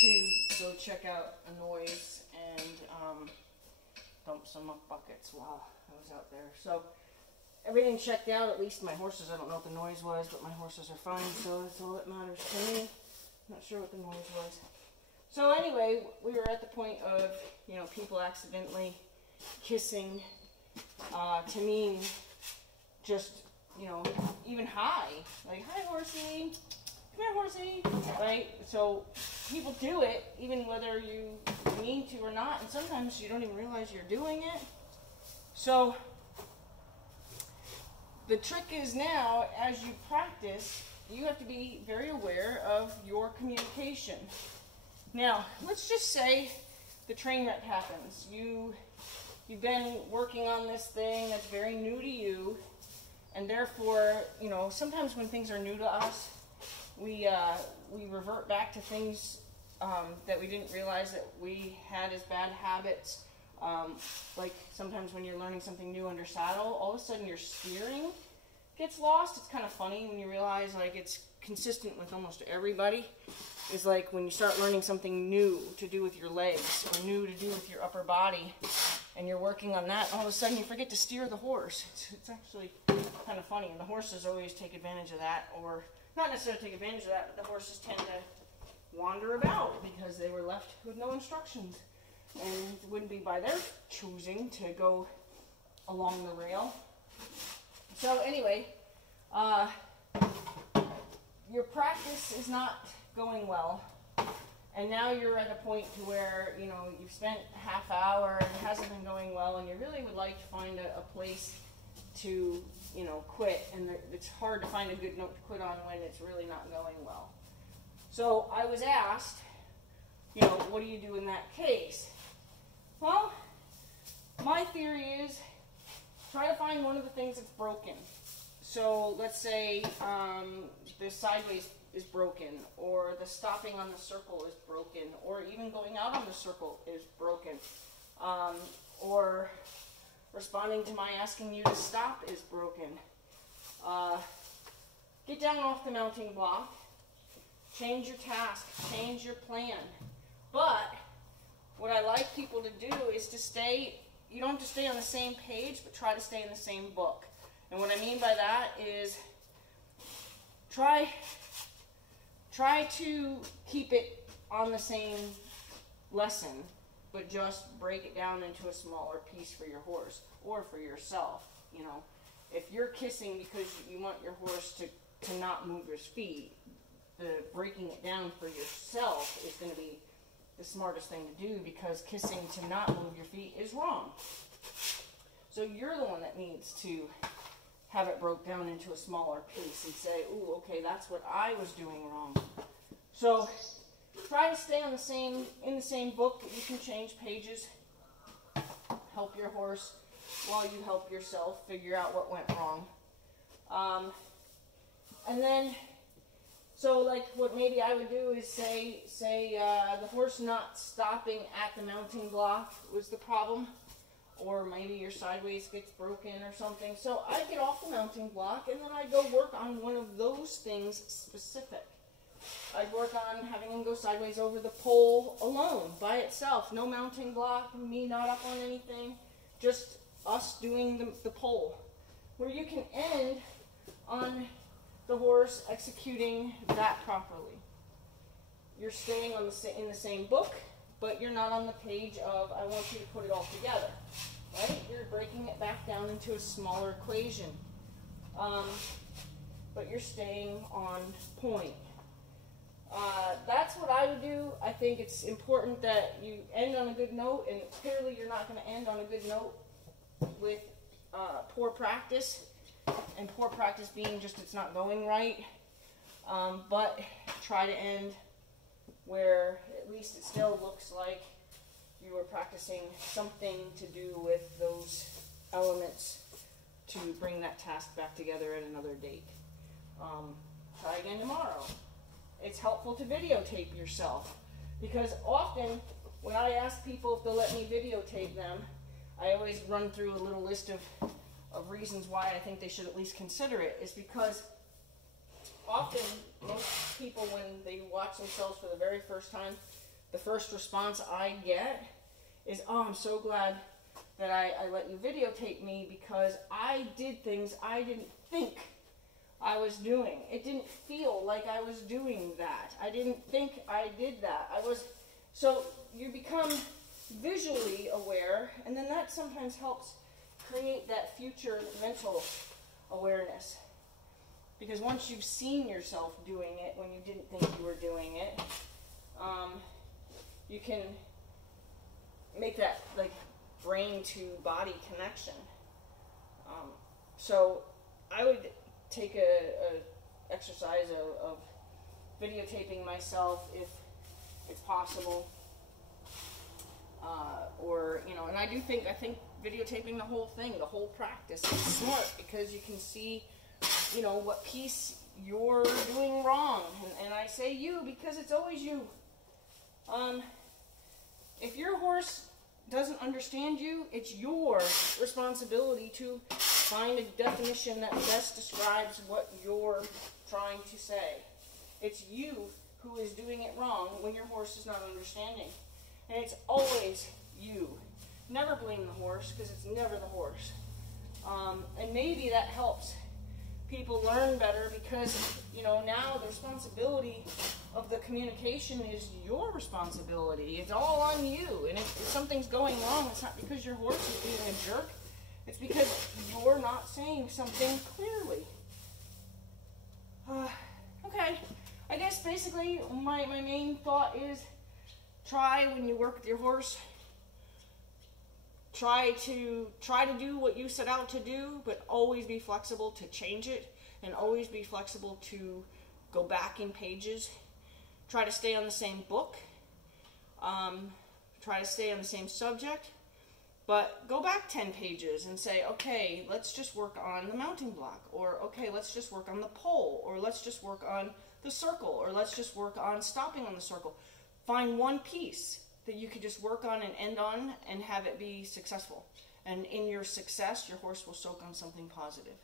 to go check out a noise and dump some muck buckets while I was out there. So everything checked out, at least my horses. I don't know what the noise was, but my horses are fine, so that's all that matters to me. Not sure what the noise was. So anyway, we were at the point of, you know, people accidentally kissing to mean just, you know, even hi. Like, hi, horsey. Come here, horsey. Right? So people do it, even whether you mean to or not, and sometimes you don't even realize you're doing it. So the trick is now, as you practice, you have to be very aware of your communication. Now, let's just say the train wreck happens. You've been working on this thing that's very new to you, and therefore, you know, sometimes when things are new to us, we revert back to things that we didn't realize that we had as bad habits. Like sometimes when you're learning something new under saddle, all of a sudden your steering gets lost. It's kind of funny when you realize, like, it's consistent with almost everybody. It's like when you start learning something new to do with your legs or new to do with your upper body, and you're working on that, all of a sudden you forget to steer the horse. It's actually kind of funny, and the horses always take advantage of that, or not necessarily take advantage of that, but the horses tend to wander about because they were left with no instructions, and it wouldn't be by their choosing to go along the rail. So anyway, your practice is not going well, and now you're at a point to where, you know, you've spent a half hour and it hasn't been going well, and you really would like to find a place to, you know, quit, and it's hard to find a good note to quit on when it's really not going well. So I was asked, you know, what do you do in that case? Well, my theory is try to find one of the things that's broken. So let's say the sideways is broken, or the stopping on the circle is broken, or even going out on the circle is broken, or responding to my asking you to stop is broken. Get down off the mounting block, change your task, change your plan. But what I like people to do is to stay, you don't have to stay on the same page, but try to stay in the same book. And what I mean by that is try to keep it on the same lesson, but just break it down into a smaller piece for your horse or for yourself. You know, if you're kissing because you want your horse to not move his feet, the breaking it down for yourself is going to be the smartest thing to do, because kissing to not move your feet is wrong. So you're the one that needs to have it broke down into a smaller piece and say, ooh, okay, that's what I was doing wrong. So try to stay in the same book. You can change pages, help your horse while you help yourself figure out what went wrong. And then, so like what maybe I would do is say the horse not stopping at the mounting block was the problem, or maybe your sideways gets broken or something. So I'd get off the mounting block, and then I'd go work on one of those things specific. I'd work on having him go sideways over the pole alone, by itself. No mounting block, me not up on anything, just us doing the pole. Where you can end on the horse executing that properly. You're staying in the same book, but you're not on the page of, I want you to put it all together. Right? You're breaking it back down into a smaller equation. But you're staying on point. That's what I would do. I think it's important that you end on a good note, and clearly you're not going to end on a good note with poor practice, and poor practice being just it's not going right. But try to end where at least it still looks like you were practicing something to do with those elements to bring that task back together at another date. Try again tomorrow. It's helpful to videotape yourself, because often when I ask people if they'll let me videotape them, I always run through a little list of reasons why I think they should at least consider it. Is because often most people, when they watch themselves for the very first time, the first response I get is, oh, I'm so glad that I let you videotape me, because I did things I didn't think I was doing. It didn't feel like I was doing that. I didn't think I did that. So you become visually aware, and then that sometimes helps create that future mental awareness. Because once you've seen yourself doing it when you didn't think you were doing it, you can make that like brain to body connection. So I would take a exercise of videotaping myself if it's possible, or and I think videotaping the whole thing, the whole practice is smart, because you can see what piece you're doing wrong, and I say you because it's always you. If your horse doesn't understand you, it's your responsibility to find a definition that best describes what you're trying to say. It's you who is doing it wrong when your horse is not understanding. And it's always you. Never blame the horse, because it's never the horse. And maybe that helps people learn better, because now the responsibility of the communication is your responsibility. It's all on you. And if something's going wrong, it's not because your horse is being a jerk. It's because you're not saying something clearly. Okay. I guess basically my main thought is, try when you work with your horse, try to do what you set out to do, but always be flexible to change it, and always be flexible to go back in pages. Try to stay on the same book. Try to stay on the same subject, but go back 10 pages and say, okay, let's just work on the mounting block, or okay, let's just work on the pole, or let's just work on the circle, or let's just work on stopping on the circle. Find one piece that you could just work on and end on and have it be successful. And in your success, your horse will soak on something positive.